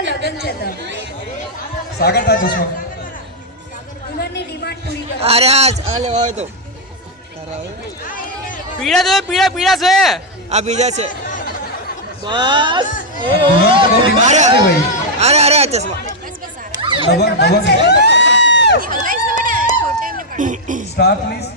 ના લગન છે તો સાગર તા ચશ્મા ઉમરની ડિમાન્ડ પૂરી કરો. અરે આ લેવા હોય તો પીડા છે પીડા છે આ બીજા છે બસ બહુ ડિમાન્ડ છે ભાઈ અરે આ ચશ્મા ખબર સ્ટાર્ટ પ્લીઝ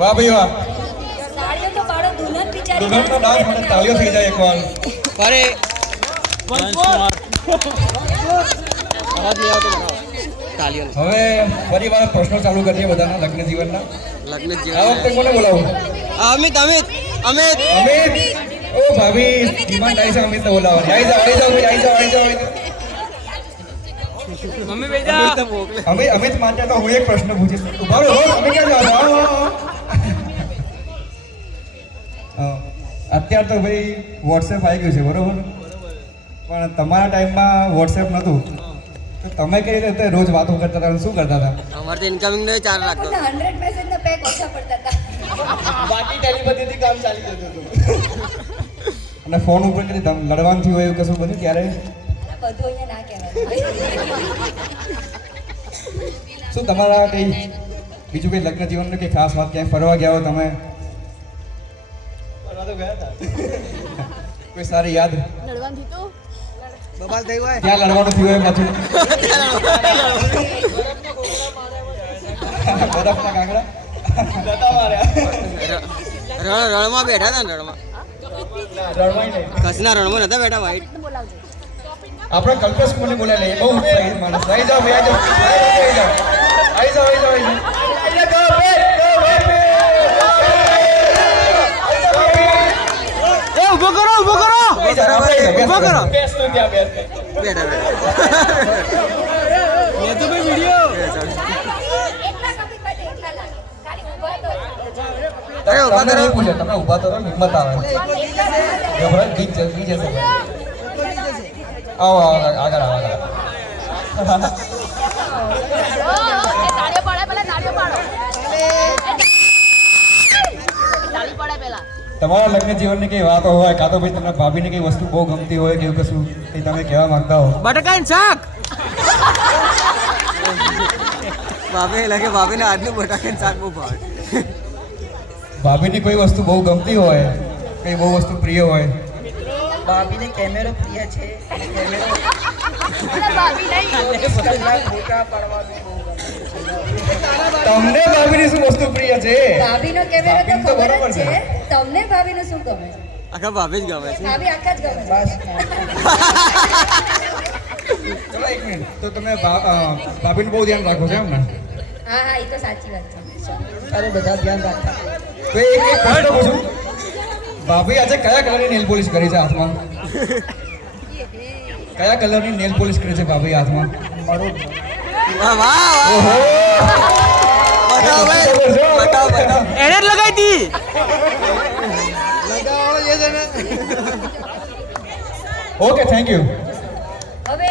વાહ ભાઈ વાહ તાળીઓ તો પાડો દુલ્હન બિચારી દુલ્હનનો ડાન્સ મને તાળીઓ થઈ જાય એકવાર અરે હવે ફરી વાર પ્રશ્નો ચાલુ કરીએ બધાના લગ્ન જીવનના લગ્ન આ વખતે કોને બોલાવું અમિત અમિત ઓ ભાભી ડિમાન્ડ આવી છે અમિત બોલાવવાની આવી જાઓ મમ્મી બેજા અમિત માટે તો હું એક પ્રશ્ન પૂછીશ ઉભા રહો તમે ક્યાં જાઓ અત્યારે તો ભાઈ વોટ્સએપ આવી ગયું છે બરોબર પણ તમારા ટાઈમમાં વોટ્સએપ નહોતું તો તમે કઈ રીતે રોજ વાતો કરતા હતા શું કરતા હતા અમારે તો ઇન્કમિંગ નો 4 લાખ 100 મેસેજના પેક ઓછા પડતા હતા બાકી ટેલિપથીથી કામ ચાલી જતું હતું અને ફોન ઉપર કરી લડવાનું થયું હોય એવું કશું બન્યું ત્યારે બધું અહીંયા ના કહેવાય શું તમારા કઈ બીજું કઈ લગ્ન જીવનનું કઈ ખાસ વાત ક્યાંય ફરવા ગયા હો તમે ફરવા તો ગયા હતા કોઈ સારી યાદ બબાલ થઈ હોય ક્યાં લડવાનું થયું હોય પાછું બરફના કાંકરા જતા માર્યા રણમાં બેઠા હતા ને રણમાં કચ્છના રણમાં નતા બેઠા વાઈટ આપણે કલ્પેશ કુમારને બોલાવી લઈએ બહુ ઉત્સાહી માણસ આવી જાઓ ભાઈ આવી જાઓ ઉભો કરો બેઠા બેઠા મેં તો ભાઈ વિડિયો એટલા કપી કાઢે એટલા લાગે ખાલી ઊભા તો અરે ઉભા તમને કરો નહીં પૂછે તમે ઊભા તો રહો હિંમત આવે ગભરાટ ગીત જશે આવો આગળ તમારા લગ્ન જીવનની કઈ વાતો હોય કાં તો ભાઈ તમને ભાભીની કઈ વસ્તુ બહુ ગમતી હોય કે એવું કશું કઈ તમે કહેવા માંગતા હો બટાકાનું શાક બાપે લાગે બાપેને આજનું બટાકાનું શાક બહુ ભાવે ભાભીની કોઈ વસ્તુ બહુ ગમતી હોય કઈ બહુ વસ્તુ પ્રિય હોય ભાભીને કેમેરો પ્રિય છે તમને ભાભીની શું વસ્તુ પ્રિય છે ભાભીનો કેમેરો તો ભાભીને તો ખબર બરોબર જ છે તમને ભાભીનું શું ગમે છે આખા ભાભે જ ગમે છે ભાભી આખા જ ગમે છે ચલો એક મિનિટ તો તમે ભાભીનું બહુ ધ્યાન રાખો છો એમ ને હા એ તો સાચી વાત છે અરે બધા ધ્યાન રાખતા તો એક પ્રશ્ન પૂછું ભાભી આજે કયા કલરની નેલ પોલિશ કરી છે હાથમાં કયા કલરની નેલ પોલિશ કરી છે ભાભી હાથમાં વાહ વાહ ઓહો બતાવો ભાઈ બતાવો એને જ લગાઈ દી લગાવવાનો જે છે ને ઓકે થેન્ક યુ હવે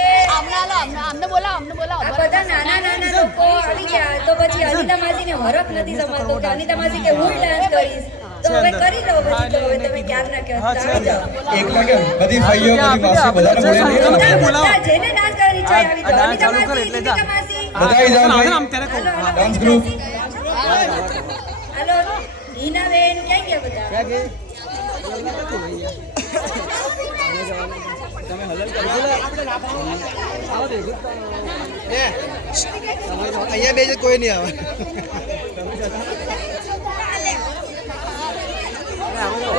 અમને બોલાવો આ બધા નાના લોકો આવી ગયા તો પછી અનિતા માસીને હરખ નથી સમાતો કે અનિતા માસી કે હું ડાન્સ કરીશ તો તો હવે કરી લો પછી તો હવે તમે ક્યાં ના કહો તો આવી જાઓ એકલા કેમ બધી ભાઈઓ બધી માસી બધાને બોલાવી લે. બધા જેને ડાન્સ કરવાની ઈચ્છા હોય આવી જાઓ ડાન્સ ચાલુ કર એટલે જા. બધા આવી જાઓ ભાઈ. Dance group. હાલો હિના બેન ક્યાં ગયા બધા અહીંયા બેજો કોઈ નહીં આવે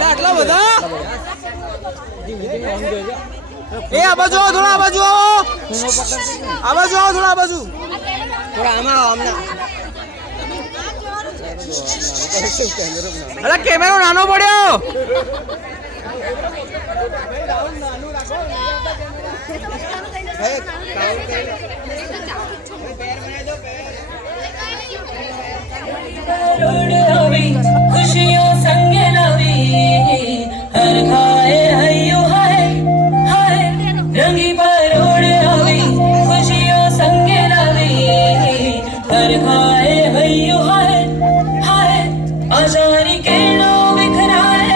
આટલા બધા એ આ બાજુ આવો, થોડા આ બાજુ આવો, આ બાજુ આવો, થોડા આ બાજુ. થોડા આમાં આવો અમને અરે કેમેરો નાનો પડ્યો. खुशियों संग नवी हर खाए हयो है रंगी परोड़ नवी खुशियों संग नवी हर खाए हयो है आजारी किरणो बिखराए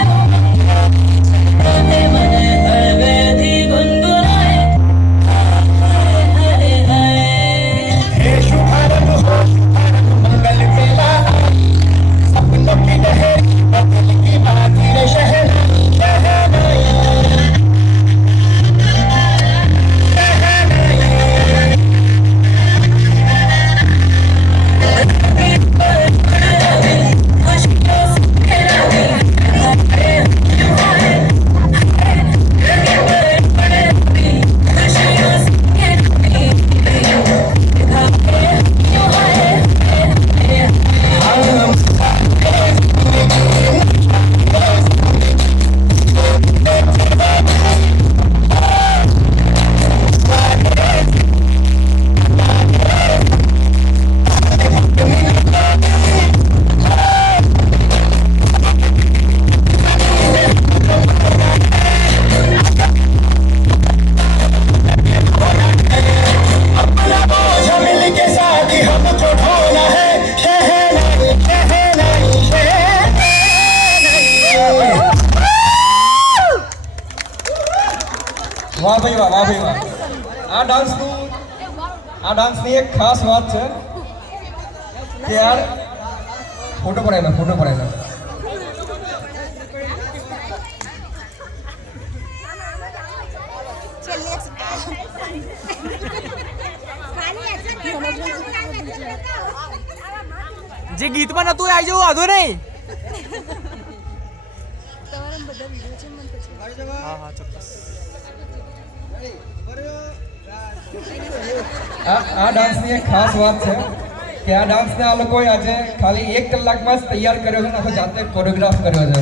मन हळवे थी गुनगुनाए વાહ ભાઈ વાહ, વાહ ભાઈ વાહ. આ ડાન્સની એક ખાસ વાત છે કે યાર ફોટો પડાયેલો. જે ગીતમાં નતું એ આવી જવું વાંધો નહીં. હા હા ચોક્કસ. આ ડાન્સની એક ખાસ વાત છે કે આ ડાન્સને આ લોકોએ આજે ખાલી 1 કલાકમાં જ તૈયાર કર્યો છે અને આખો જાતે કોરિયોગ્રાફ કર્યો છે.